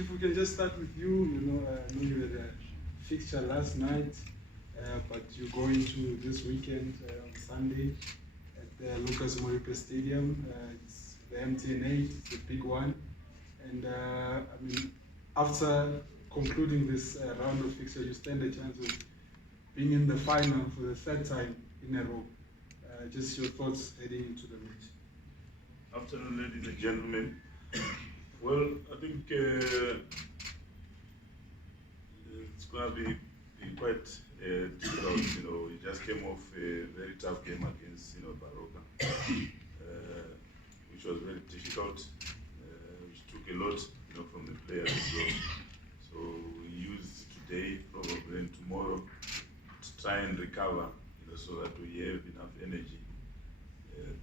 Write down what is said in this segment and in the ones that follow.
If we can just start with you, I know you had a fixture last night, but you go into this weekend on Sunday at the Lucas Moripe Stadium. It's the MTN8, it's a big one. And after concluding this round of fixture, you stand a chance of being in the final for the third time in a row. Just your thoughts heading into the match. Afternoon, ladies and gentlemen. Well, I think it's going to be quite difficult. We just came off a very tough game against Baroka, which was very difficult, which took a lot from the players. So we use today, probably, and tomorrow to try and recover, so that we have enough energy.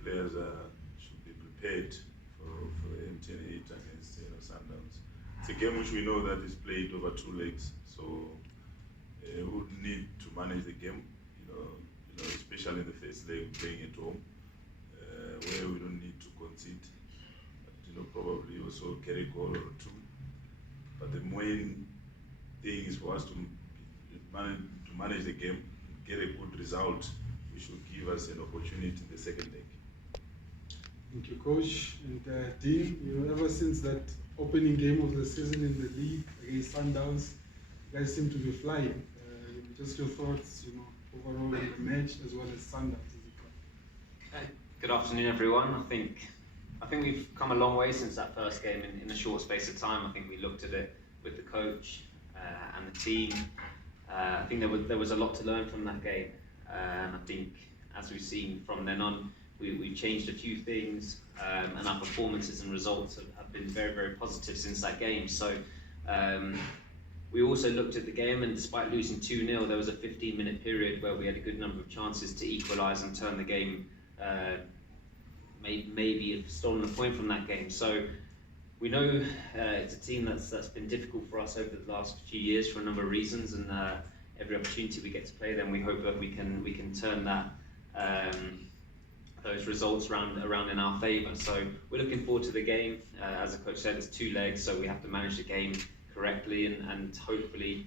Players should be prepared for the MTN8 against Sundowns. It's a game which we know that is played over 2 legs, so we would need to manage the game, especially in the first leg playing at home, where we don't need to concede, but, probably also carry a goal or 2. But the main thing is for us to manage the game, get a good result, which will give us an opportunity in the second leg. Thank you, Coach. And Dean, ever since that opening game of the season in the league against Sundowns, you guys seem to be flying. Just your thoughts, overall on the match as well as Sundowns as a club. Good afternoon, everyone. I think we've come a long way since that first game in a short space of time. I think we looked at it with the coach and the team. I think there was a lot to learn from that game. And I think, as we've seen from then on, we've changed a few things, and our performances and results have been very, very positive since that game. So we also looked at the game, and despite losing 2-0, there was a 15-minute period where we had a good number of chances to equalise and turn the game, maybe have stolen a point from that game. So we know it's a team that's been difficult for us over the last few years for a number of reasons, and every opportunity we get to play them, we hope that we can turn that those results around in our favour. So we're looking forward to the game. As the coach said, it's 2 legs, so we have to manage the game correctly, and hopefully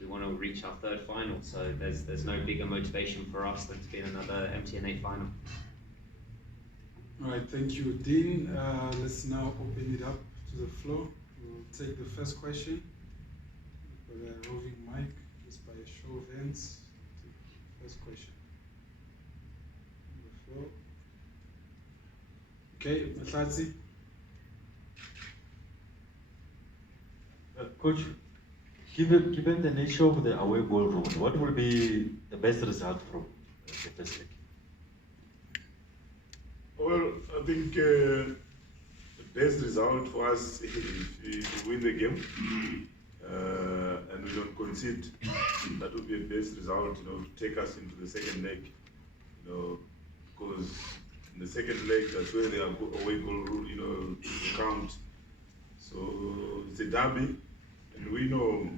we want to reach our 3rd final. So there's no bigger motivation for us than to be in another MTN8 final. All right, thank you, Dean. Let's now open it up to the floor. We'll take the first question. With a roving mic, just by a show of hands. Take the first question. On the floor. Okay, Matlatsi. Coach, given the nature of the away goal rule, what will be the best result from the first leg? Well, I think the best result for us is if we win the game and we don't concede. That would be the best result, to take us into the second leg, because in the second leg, that's where the away goal rule, count. So it's a derby, and we know,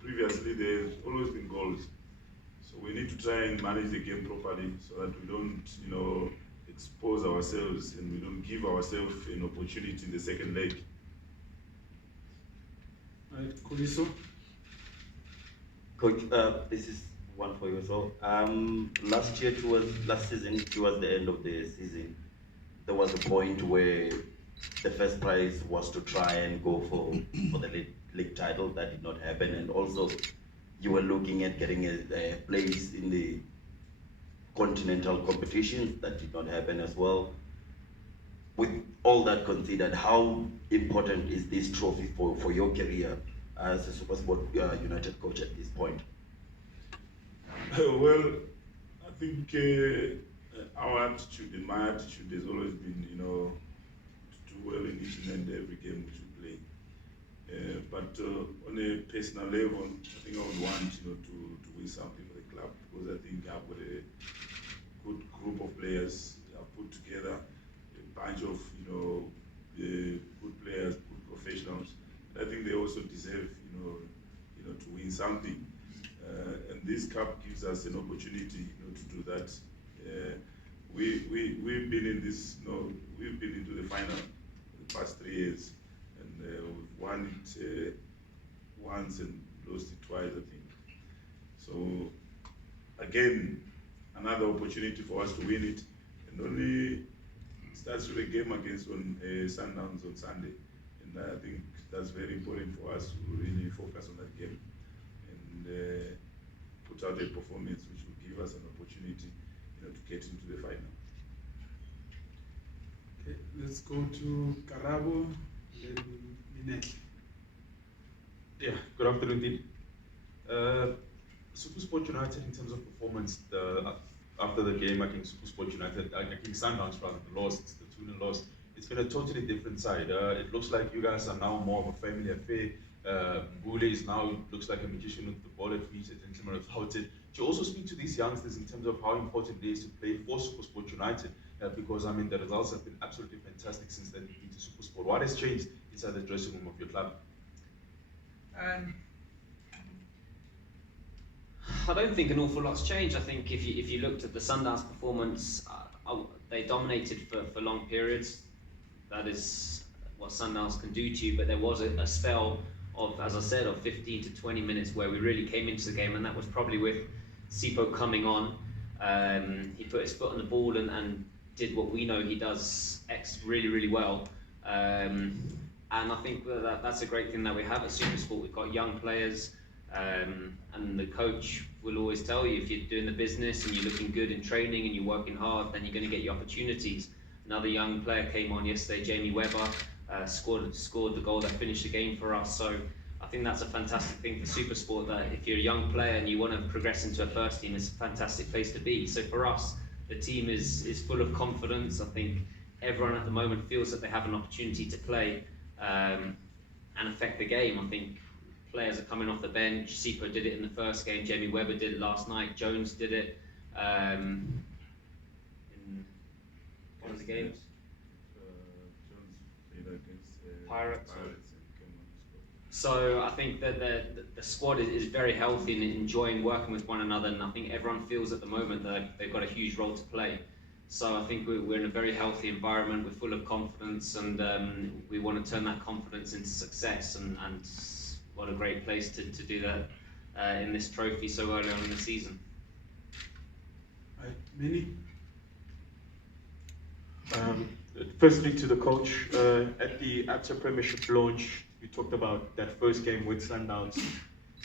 previously there's always been goals. So we need to try and manage the game properly so that we don't, expose ourselves and we don't give ourselves an opportunity in the second leg. Right, Kuliso. Coach, this is one for you as well. Last season, towards the end of the season, there was a point where the first prize was to try and go for the league title. That did not happen, and also you were looking at getting a place in the continental competition. That did not happen as well. With all that considered, how important is this trophy for your career as a SuperSport United coach at this point? Well, I think our attitude and my attitude has always been, to do well in each and every game which we play. But on a personal level, I think I would want, to win something for the club, because I think I've got a good group of players. I've put together a bunch of, good players, good professionals. I think they also deserve, to win something. And this cup gives us an opportunity, to do that. We've been in this, we've been into the final the past 3 years, once and lost it twice, I think. So again, another opportunity for us to win it, and only starts with a game against Sundowns on Sunday, and I think that's very important for us to really focus on that game and put out a performance which will give us an opportunity, to get into the final. Okay, let's go to Karabo, then Linet. Yeah, good afternoon, Dean. SuperSport United, in terms of performance, after the game against SuperSport United, against Sundowns, rather, the 2-0 loss, it's been a totally different side. It looks like you guys are now more of a family affair. Bule is now looks like a magician with the ball at feet, a gentleman without it. Do you also speak to these youngsters in terms of how important it is to play for SuperSport United? Because I mean, the results have been absolutely fantastic since they beat the SuperSport. What has changed inside the dressing room of your club? I don't think an awful lot's changed. I think if you looked at the Sundowns performance, they dominated for long periods. That is what Sundowns can do to you. But there was a spell of, as I said, of 15 to 20 minutes where we really came into the game, and that was probably with Sipho coming on. He put his foot on the ball and did what we know he does really, really well. And I think that's a great thing that we have at SuperSport. We've got young players, and the coach will always tell you, if you're doing the business and you're looking good in training and you're working hard, then you're going to get your opportunities. Another young player came on yesterday, Jamie Webber, scored the goal that finished the game for us. So I think that's a fantastic thing for SuperSport, that if you're a young player and you want to progress into a first team, it's a fantastic place to be. So for us, the team is full of confidence. I think everyone at the moment feels that they have an opportunity to play and affect the game. I think players are coming off the bench. Sipho did it in the first game. Jamie Webber did it last night. Jones did it in one of the games. Jones played against Pirates. and came on the spot. So I think that the squad is very healthy and enjoying working with one another, and I think everyone feels at the moment that they've got a huge role to play. So I think we're in a very healthy environment. We're full of confidence, and we want to turn that confidence into success. And what a great place to do that in this trophy so early on in the season. Right, Manny? Firstly, to the coach, at the ABSA Premiership launch, we talked about that first game with Sundowns.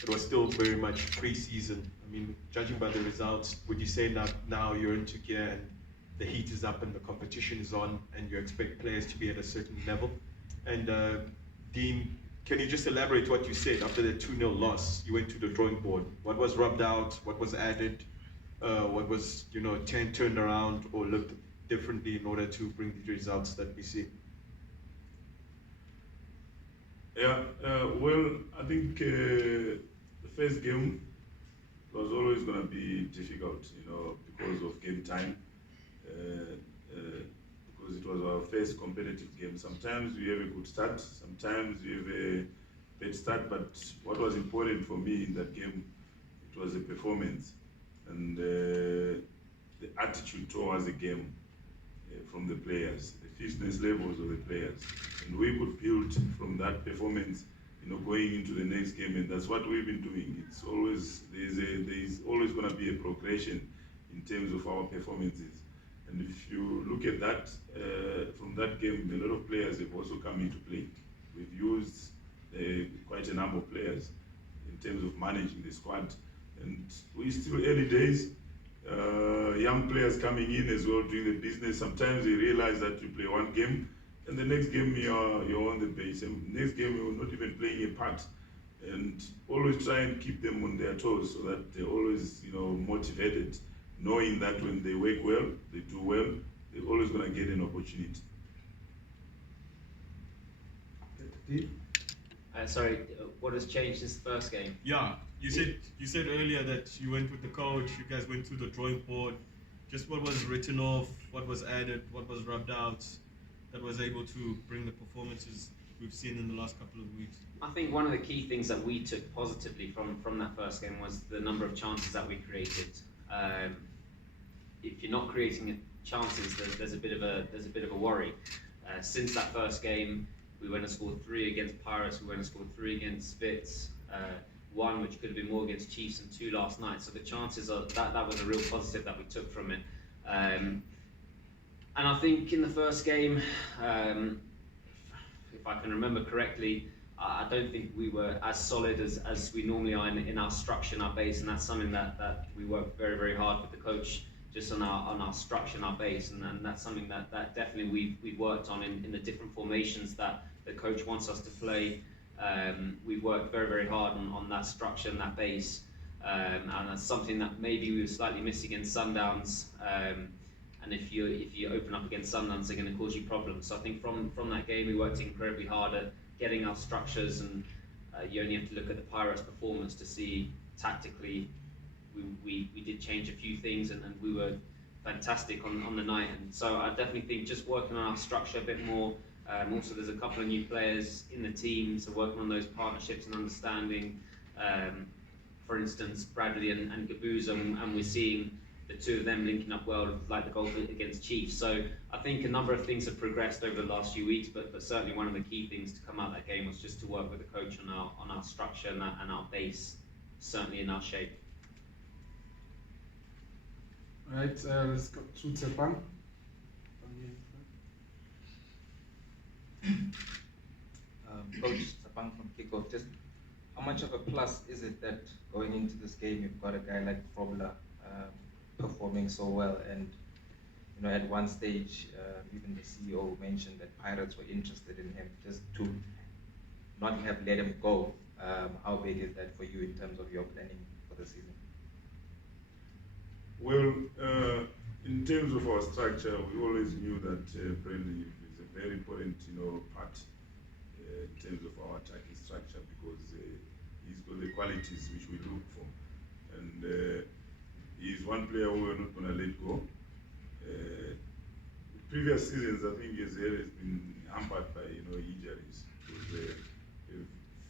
It was still very much pre-season. I mean, judging by the results, would you say that now you're into gear and the heat is up and the competition is on and you expect players to be at a certain level? And Dean, can you just elaborate what you said after the 2-0 loss? You went to the drawing board. What was rubbed out? What was added? What was, turned around or looked differently in order to bring the results that we see? Yeah, well, I think the first game was always going to be difficult, because of game time, because it was our first competitive game. Sometimes we have a good start, sometimes we have a bad start, but what was important for me in that game, it was the performance and the attitude towards the game from the players, the fitness levels of the players, and we could build from that performance, going into the next game, and that's what we've been doing. It's always there's always going to be a progression in terms of our performances, and if you look at that from that game, a lot of players have also come into play. We've used quite a number of players in terms of managing the squad, and we're still early days. Young players coming in as well, doing the business. Sometimes they realize that you play one game, and the next game you're on the base, and next game you're not even playing a part. And always try and keep them on their toes so that they're always, motivated, knowing that when they work well, they do well, they're always going to get an opportunity. Sorry, what has changed since the first game? Yeah, you said earlier that you went with the coach, you guys went through the drawing board. Just what was written off, what was added, what was rubbed out, that was able to bring the performances we've seen in the last couple of weeks? I think one of the key things that we took positively from that first game was the number of chances that we created. If you're not creating chances, there's a bit of a worry. Since that first game, We went and scored 3 against Pirates. We went and scored 3 against Spitz. 1 which could have been more against Chiefs, and 2 last night. So the chances are that was a real positive that we took from it. And I think in the first game, if I can remember correctly, I don't think we were as solid as we normally are in our structure and our base, and that's something that we work very, very hard with the coach, just on our structure and our base, and that's something that definitely we've worked on in the different formations that the coach wants us to play. We've worked very, very hard on that structure and that base, and that's something that maybe we were slightly missing against Sundowns. And if you open up against Sundowns, they're going to cause you problems. So I think from that game, we worked incredibly hard at getting our structures, and you only have to look at the Pirates' performance to see tactically we did change a few things, and we were fantastic on the night. And so I definitely think just working on our structure a bit more. Also, there's a couple of new players in the team, so working on those partnerships and understanding. For instance, Bradley and Gabuza, and we're seeing the 2 of them linking up well, like the goal against Chiefs. So I think a number of things have progressed over the last few weeks, but certainly one of the key things to come out of that game was just to work with the coach on our structure and our base, certainly in our shape. All right, let's go to Tshepang. Coach Tshepang from Kickoff, just how much of a plus is it that going into this game you've got a guy like Frobler performing so well, and at one stage even the CEO mentioned that Pirates were interested in him, just to not have let him go. How big is that for you in terms of your planning for the season? Well, in terms of our structure, we always knew that Bradley is a very important, part in terms of our attacking structure, because he's got the qualities which we look for, and he's one player we are not going to let go. Previous seasons, I think his hair has been hampered by injuries.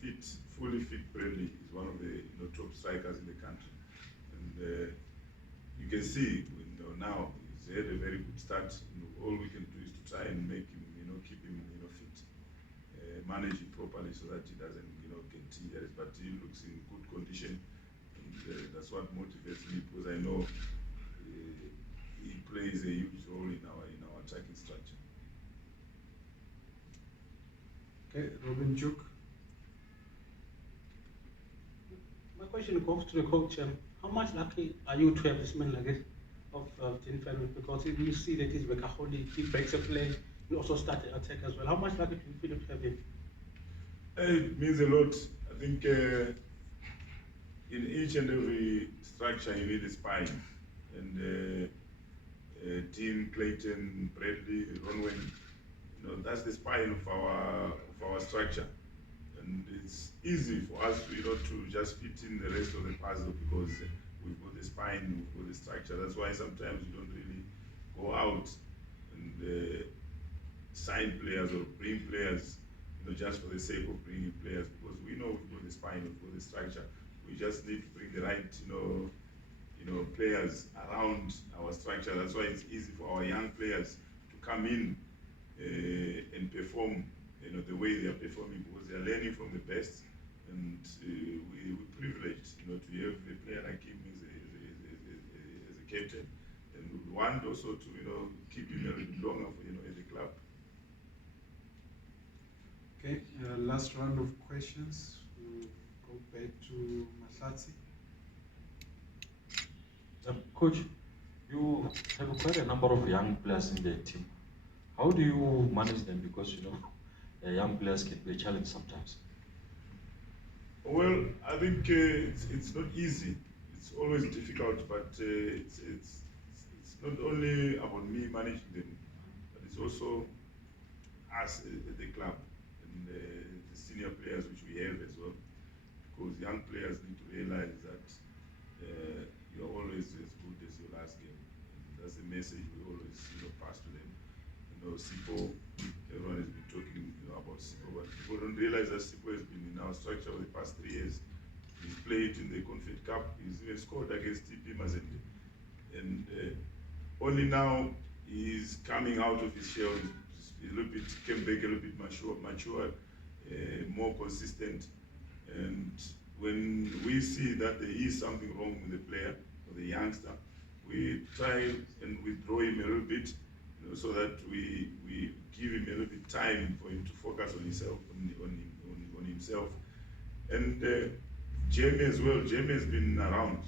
Because fully fit Bradley is one of the top strikers in the country, and you can see now he's had a very good start. All we can do is to try and make him, keep him fit, manage it properly so that he doesn't get injuries. But he looks in good condition, and that's what motivates me, because I know he plays a huge role in our attacking structure. Okay, Robin Duke. My question goes to the coach. How much lucky are you to have this man like this of Dean Furman? Because if you see that he's workaholic, he breaks a play, he also starts the attack as well. How much lucky do you feel to have him? It means a lot. I think in each and every structure you need a spine, and Dean, Clayton, Bradley, Ronwen, that's the spine of our structure. And it's easy for us to just fit in the rest of the puzzle, because we've got the spine, we've got the structure. That's why sometimes we don't really go out and sign players or bring players, just for the sake of bringing players, because we know we've got the spine, we've got the structure. We just need to bring the right, players around our structure. That's why it's easy for our young players to come in and perform the way they are performing, because they are learning from the best, and we're privileged, to have a player like him as a captain, and we want also to, keep him a little bit longer for, at the club. Okay, last round of questions. We'll go back to Mahlatsi. Coach, you have quite a number of young players in the team. How do you manage them? Because young players can be a challenge sometimes. Well, I think it's not easy. It's always difficult, but it's not only about me managing them, but it's also us at the club and the senior players which we have as well. Because young players need to realize that you're always as good as your last game. And that's the message we always pass to them. Sipo, everyone has been talking about Sipo, but people don't realize that Sipo has been in our structure over the past 3 years. He's played in the Confed Cup, he's even scored against TP Mazembe. And only now he's coming out of his shell, he's a little bit came back a little bit mature, more consistent. And when we see that there is something wrong with the player or the youngster, we try and withdraw him a little bit, so that we give him a little bit time for him to focus on himself, on himself. And Jamie as well. Jamie has been around.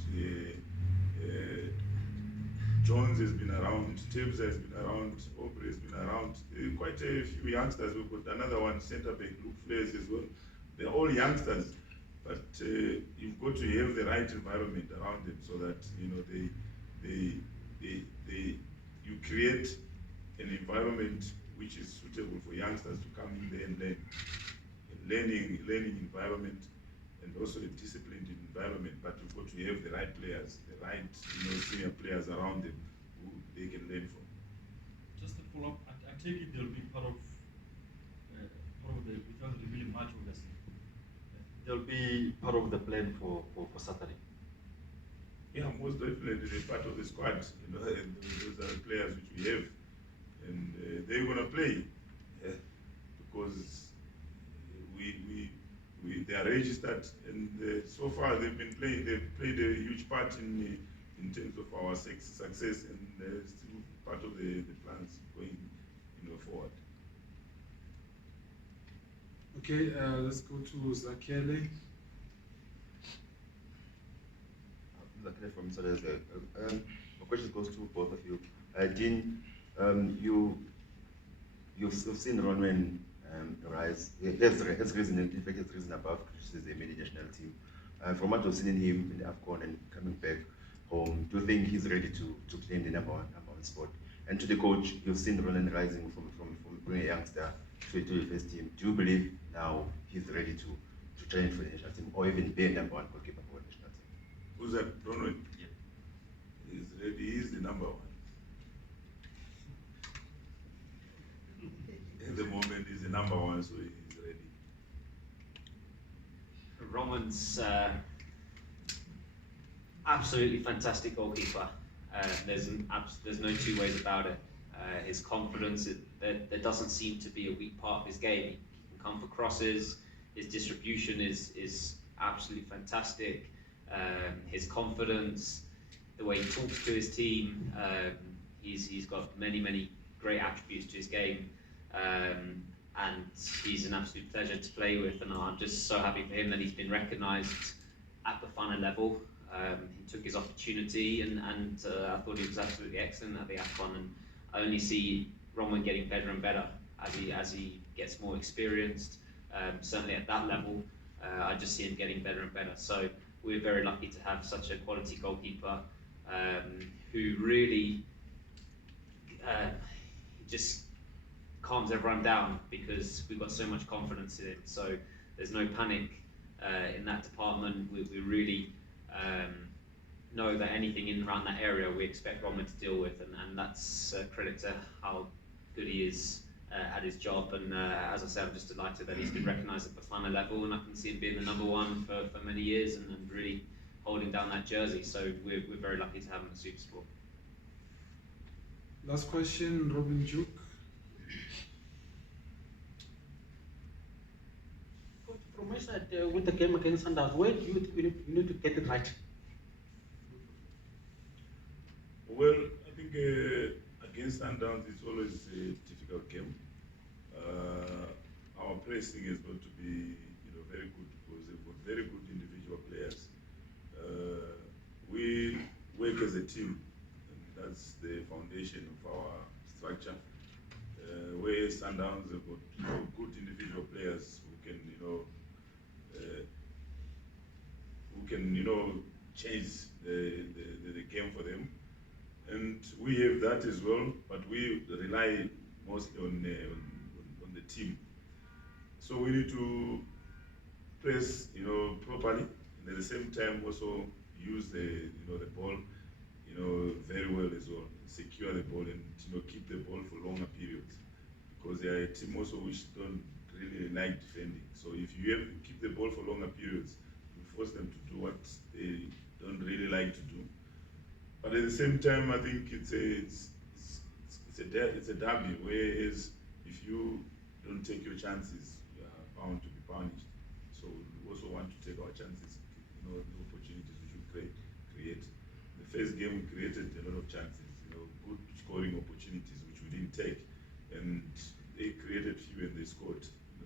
Jones has been around. Tibbs has been around. Aubrey has been around. Quite a few youngsters. We've got another one, centre back, Luke Flares as well. They're all youngsters, but you've got to have the right environment around them, so that you create an environment which is suitable for youngsters to come in there and learn. Learning environment, and also a disciplined environment. But you've got to have the right players, the right senior players around them who they can learn from. Just to follow up, I take it they'll be part of the, without revealing much obviously, they'll be part of the plan for Saturday. Yeah, most definitely they're part of the squad. And those are the players which we have, and they're gonna play because they are registered, and so far they've been playing. They've played a huge part in terms of our success, and still part of the plans going forward. Okay, let's go to Zakele. Zakele from Sadezga. My question goes to both of you. Dean, you've seen Ronwen rise. He has risen, in fact, has risen above criticism in the national team. From what we've seen in him in the AFCON and coming back home, do you think he's ready to claim the number one spot? And to the coach, you've seen Roland rising from being a youngster to the first team. Do you believe now he's ready to train for the national team, or even be a number one goalkeeper for the national team? Who's that, Ronald? Yeah. He's ready. He's the number one. At the moment, he's the number one, so he's ready. Roman's absolutely fantastic goalkeeper. There's no two ways about it. His confidence, there doesn't seem to be a weak part of his game. He can come for crosses. His distribution is absolutely fantastic. His confidence, the way he talks to his team, he's got many great attributes to his game. And he's an absolute pleasure to play with, and I'm just so happy for him that he's been recognised at the final level. He took his opportunity, and I thought he was absolutely excellent at the AFCON, and I only see Roman getting better and better as he gets more experienced. Certainly at that level, I just see him getting better and better. So we're very lucky to have such a quality goalkeeper who really just calms everyone down, because we've got so much confidence in him. So there's no panic in that department. We really know that anything in around that area we expect Roman to deal with, and that's credit to how good he is at his job. And as I said, I'm just delighted that he's been recognised at the final level, and I can see him being the number one for many years, and really holding down that jersey. So we're very lucky to have him at SuperSport. Last question, Robin Duke. From my side, with the game against Sundowns, where do you need to get it right? Well, I think against Sundowns it's always a difficult game. Our pressing is going to be very good, because they've got very good individual players. We work as a team, and that's the foundation of our structure. Where Sundowns have got good individual players who can change the game for them, and we have that as well. But we rely mostly on the team. So we need to press properly, and at the same time also use the ball very well as well. Secure the ball, and keep the ball for longer periods, because they are a team also which don't really like defending. So if you have to keep the ball for longer periods, you force them to do what they don't really like to do. But at the same time, I think it's a derby, whereas if you don't take your chances, you are bound to be punished. So we also want to take our chances, the opportunities which we create. The first game we created a lot of chances, good scoring opportunities which we didn't take, and they created few and they scored.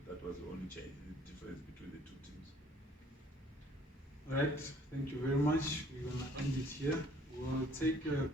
That was the only change, the difference between the two teams. All right, thank you very much. We're gonna end it here. We'll take a